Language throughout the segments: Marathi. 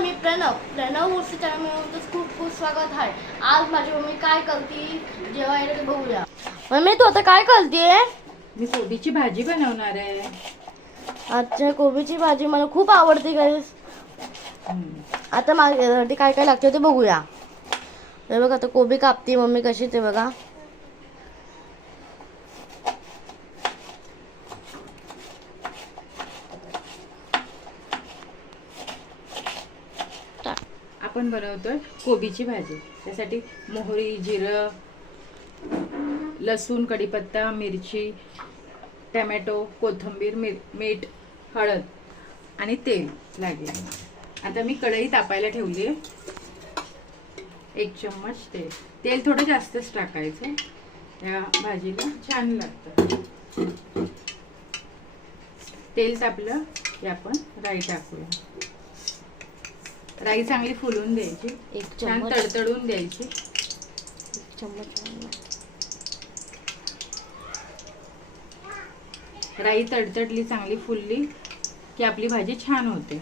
मी प्रणव उर्सी चॅनल मध्ये खूप खूप स्वागत आहे। आज माझी मम्मी काय करते जेवायला ते बघूया। मम्मी तू आता काय करतेय? मी कोबीची भाजी बनवणार आहे। अच्छा, कोबीची भाजी मला खूप आवडते गाईस। आता माझ्यासाठी काय काय लागते ते बघूया। हे बघा आता कोबी कापते मम्मी कशी ते बघा। आपण बनवतोय कोबीची भाजी। त्यासाठी मोहरी, जिरं, लसूण, कढीपत्ता, मिरची, टोमॅटो, कोथिंबीर, मीठ, हळद आणि तेल लागेल। आता मी कढई तापायला ठेवली आहे। 1 चम्मच तेल थोडं जास्तच टाकायचं, या भाजीला छान लागतं। तेल तापलं की आपण राई टाकूया। राई चांगली फुलून द्यायची, छान तडतडून द्यायची। 1 चम्मच राई तडतडली, चांगली फुलली की आपली भाजी छान होते,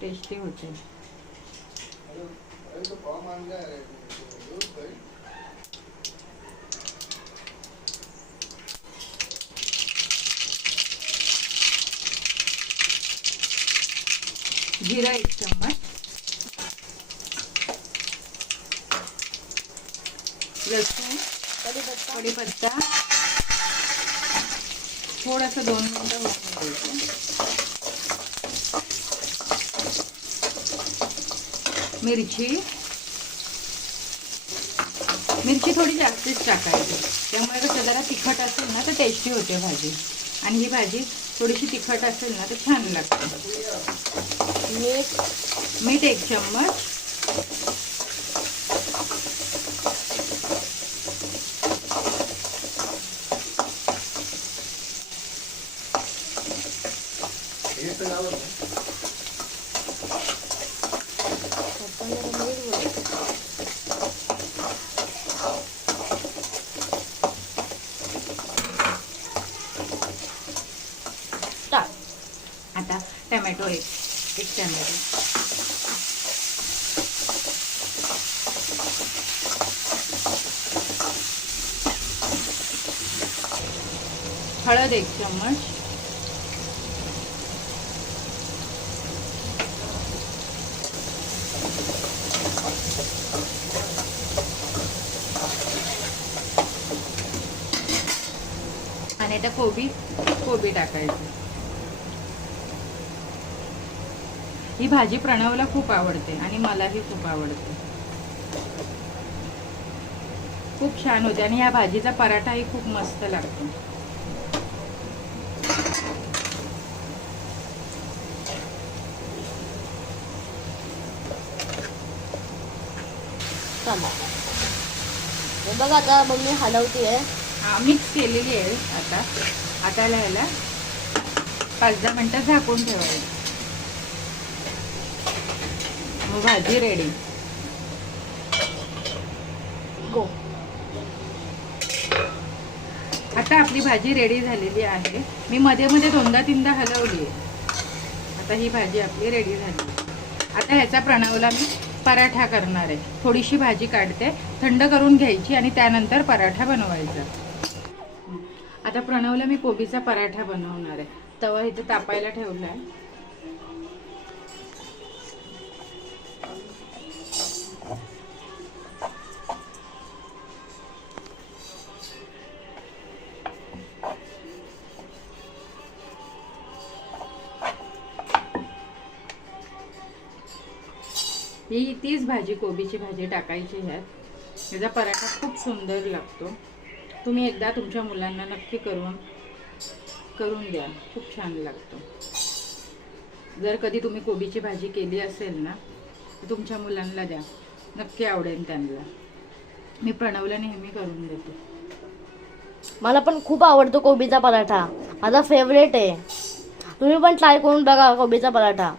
टेस्टी होते। जिरा 1 चम्मच, लसूण, कढीपत्ता थोडंसं 2 मिनिटं होऊन द्यायचं। मिरची थोडी जास्तच टाकायची, त्यामुळे कसं जरा तिखट असेल ना तर टेस्टी होते भाजी, आणि ही भाजी थोडीशी तिखट असेल ना तर छान लागते। मीठ 1 चम्मच, आता टोमॅटो एक टोमॅटो, हळद 1 चम्मच, आणि आता कोबी टाकायची। ही भाजी प्रणवला खूप आवडते आणि मलाही खूप आवडते, खूप छान होते, आणि या भाजीचा पराठाही खूप मस्त लागतो। हे बघा आता मम्मी हलवते। मिक्स केलेली आहे। आता ह्याला 5-10 मिनिटं झाकून ठेवायचं, मग भाजी रेडी। गो आता आपली भाजी रेडी झालेली आहे। मी मध्ये मध्ये 2दा-3दा हलवली आहे। आता ही भाजी आपली रेडी झाली। आता ह्याचा प्रणवला मी पराठा करणार आहे। थोडीशी भाजी काढते, थंड करून घ्यायची आणि त्यानंतर पराठा बनवायचा। आता प्रणवला मी कोबीचा पराठा बनवणार आहे। तवा इथे तापायला ठेवला आहे। ही तीच भाजी, कोबीची भाजी टाकायची ह्यात। याचा पराठा खूप सुंदर लागतो। तुम्ही एकदा तुमच्या मुलांना नक्की करून द्या, खूप छान लागतो। जर कधी तुम्ही कोबीची भाजी केली असेल ना तर तुमच्या मुलांना द्या, नक्की आवडेल त्यांना। मी प्रणवला नेहमी करून देते। मला पण खूप आवडतो कोबीचा पराठा, माझा फेवरेट आहे। तुम्ही पण ट्राय करून बघा कोबीचा पराठा।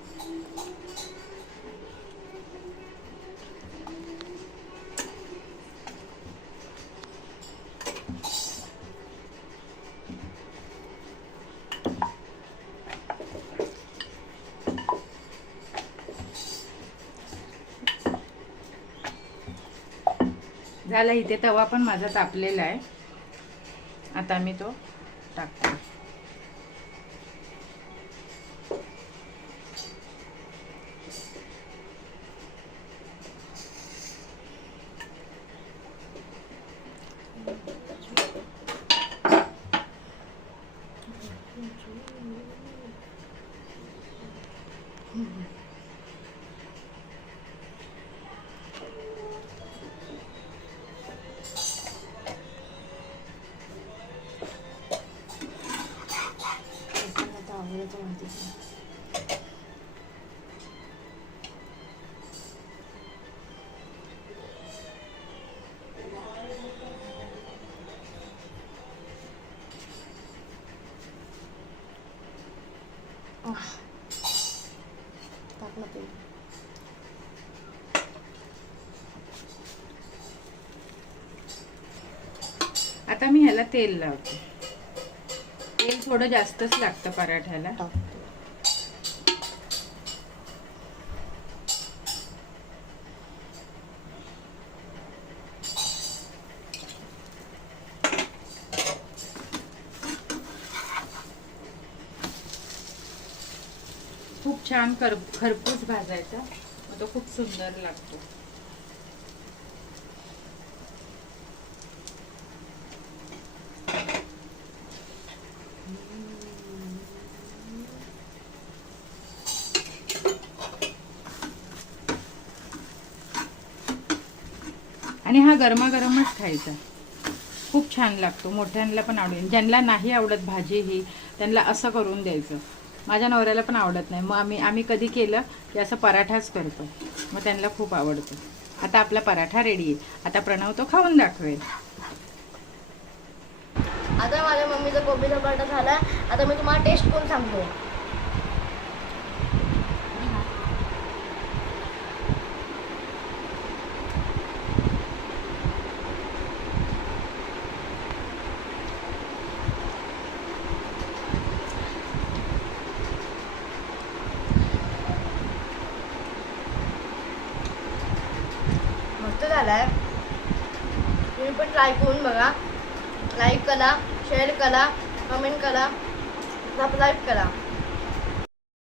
झालं. इथे तवा पण माझा तापलेला आहे. आता मी तो टाकते. आता मी ह्याला तेल लावते. तेल थोडं जास्तच लागतं पराठ्याला. खूप छान खरपूस भाजायचा, मग तो खूप सुंदर लागतो. आणि हा गरमागरमच खायचा, खूप छान लागतो. मोठ्यांना पण आवडेल. ज्यांना नाही आवडत भाजी ही, त्यांना असं करून द्यायचं. माझ्या नवऱ्याला पण आवडत नाही, मग आम्ही कधी केलं की असं पराठाच करतो, मग त्यांना खूप आवडतो. आता आपला पराठा रेडी आहे. आता प्रणव तो खाऊन दाखवेल. आता माझ्या मम्मीचा कोबीचा पराठा झाला. आता मी तुम्हाला टेस्ट करून सांगतो. मस्त झालाय. तुम्ही पण ट्राय करून बघा. लाईक करा, शेअर करा, कमेंट करा, सबस्क्राईब करा.